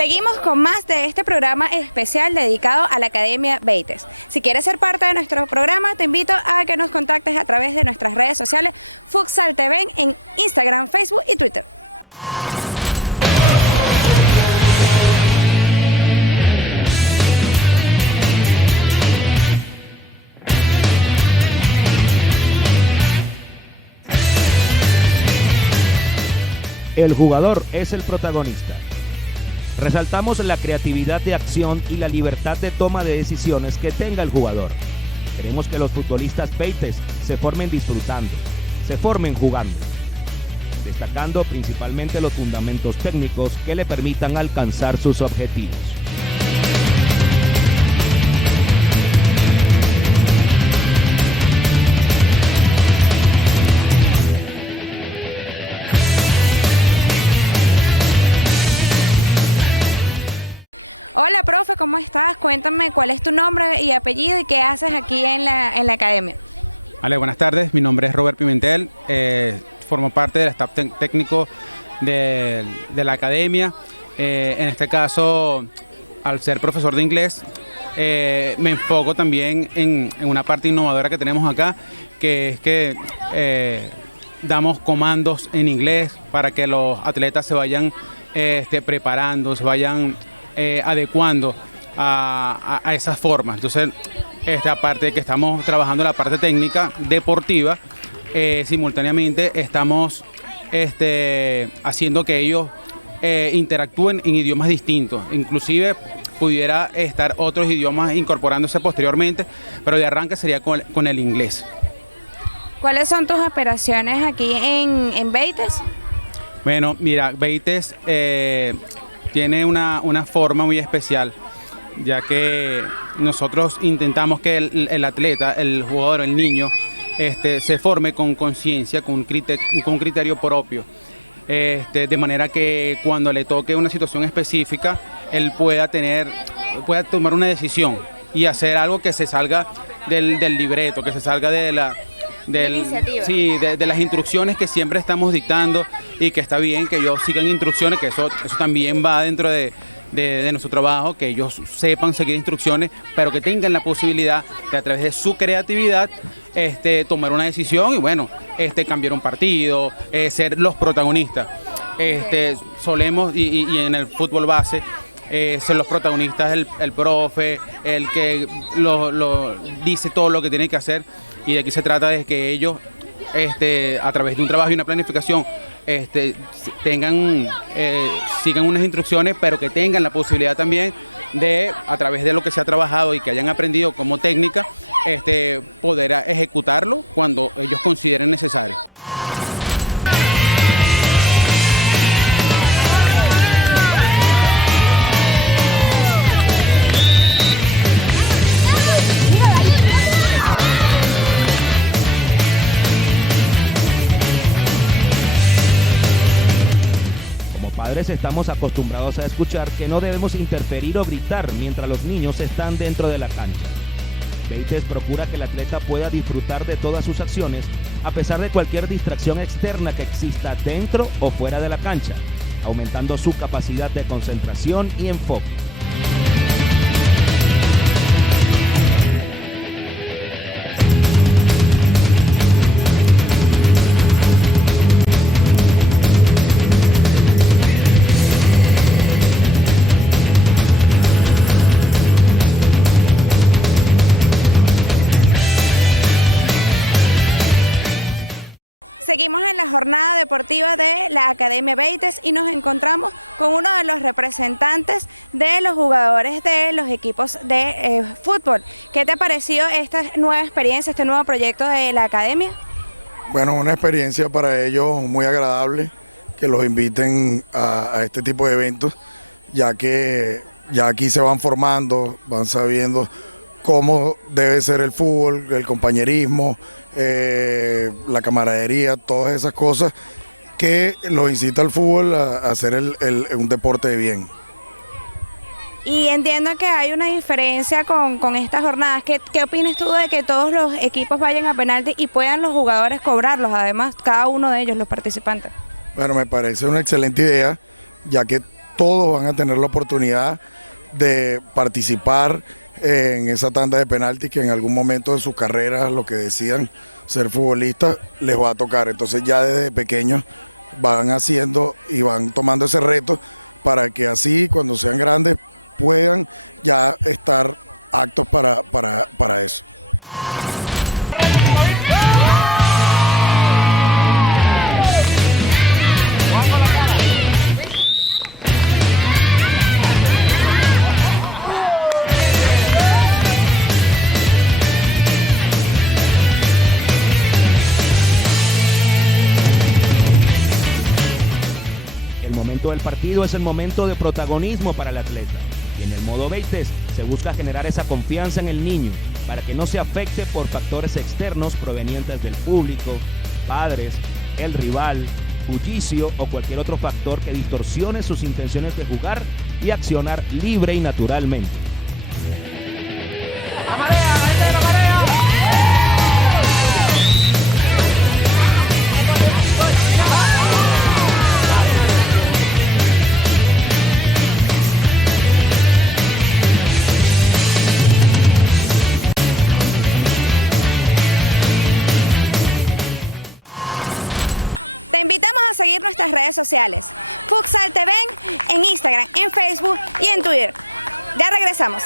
Seguimos con más de este programa especial dedicado a la Academia Beites. Si quieres ser parte de nuestro programa, te invito a que nos contactes a través de nuestras redes sociales Futsal TV en Instagram, Facebook y Twitter. El jugador es el protagonista. Resaltamos la creatividad de acción y la libertad de toma de decisiones que tenga el jugador. Queremos que los futbolistas Beites se formen disfrutando, se formen jugando, destacando principalmente los fundamentos técnicos que le permitan alcanzar sus objetivos. Hola, profe, ¿cómo estás? Cuéntame cuál es tu nombre y apellido y qué haces aquí en la academia. Vale, buenas tardes. Mi nombre es Robert Pimentel. Formo parte del staff técnico de la academia. En este caso, al ser profesor de inglés, me enfoco también en una parte innovadora que tenemos acá, que es que damos comandos en inglés para que los atletas se vayan preparando, se vayan adecuando a esas formas. Entonces, aparte de que estamos trabajando la parte técnica deportiva, simultáneamente estamos haciendo que ellos interactúen en idiomas distintos. Inclusive pudiera estar otros idiomas incorporándose posteriormente, pero de arranque sería con el inglés. ¿Cuáles son tus aspiraciones aquí en Beites? Bueno, mira, Beites tiene una forma muy especial, ya que nosotros intentamos que el atleta, el jugador, el niño, se forme con conciencia, con criterio propio, de manera que cuando le toque una situación específica, él pueda tomar una decisión y hacer algo que se salga del libreto, que se salga de las instrucciones que siempre estamos dictando, y que está bien que ellos sigan instrucciones, que eso también va dentro de nuestro trabajo, que ellos sepan seguir instrucciones, pero que tengan la posibilidad de, a través de su creatividad, tomar una decisión y bueno, cambiar un partido, ser los protagonistas. Solemos, y en el fútbol base, ser los protagonistas el profe, el que lo dice todo lo que tiene que hacer, y de aquí se trata de que ellos, a través de un trabajo y una planificación, sigan unas instrucciones, pero que tengan la posibilidad también de, a través de lo que se ha trabajado y que hayan aprendido como técnica, poder ejecutarlo cuando ellos consideren necesario. Estamos acostumbrados a escuchar que no debemos interferir o gritar mientras los niños están dentro de la cancha. Beites procura que el atleta pueda disfrutar de todas sus acciones a pesar de cualquier distracción externa que exista dentro o fuera de la cancha, aumentando su capacidad de concentración y enfoque. Seguimos en la jornada deportiva de la Academia Beites y nos encontramos con uno de los representantes de los jugadores de los equipos de fútbol. ¿Qué te ha parecido esta nueva experiencia, este nuevo proyecto de la Academia? Bueno, una experiencia para ellos muy agradable, que los inviten a este tipo de eventos, ya que ya aquí se van formando, van sabiendo cómo debe ser el fútbol, el compañerismo, la camaradería, todas esas cosas que los incita al fútbol a hacer un deporte de bien. Y entiendo que hay una diferencia con estas jornadas. ¿Qué opinas tú de que todos los equipos vayan a penalti y puedan los jugadores cobrarlos, además cada uno de ellos, los participantes? Bueno, me parece una excelente idea, ya que todos van a tener la oportunidad de participar en esa tanda de penaltis que en algún momento de sus carreras, lo que decidan ser futbolistas, les va a tocar. Entonces ya desde pequeños van haciendo y van tomando ese reto para que así cuando sean grandes puedan ya estar aptos para eso. El momento del partido es el momento de protagonismo para el atleta. Y en el modo Beites se busca generar esa confianza en el niño para que no se afecte por factores externos provenientes del público, padres, el rival, bullicio o cualquier otro factor que distorsione sus intenciones de jugar y accionar libre y naturalmente. ¡La marea! ¡La gente de la marea! Te invitamos a seguir nuestras redes sociales, Futsal TV en Instagram, en Facebook y en Twitter. Ya regresamos.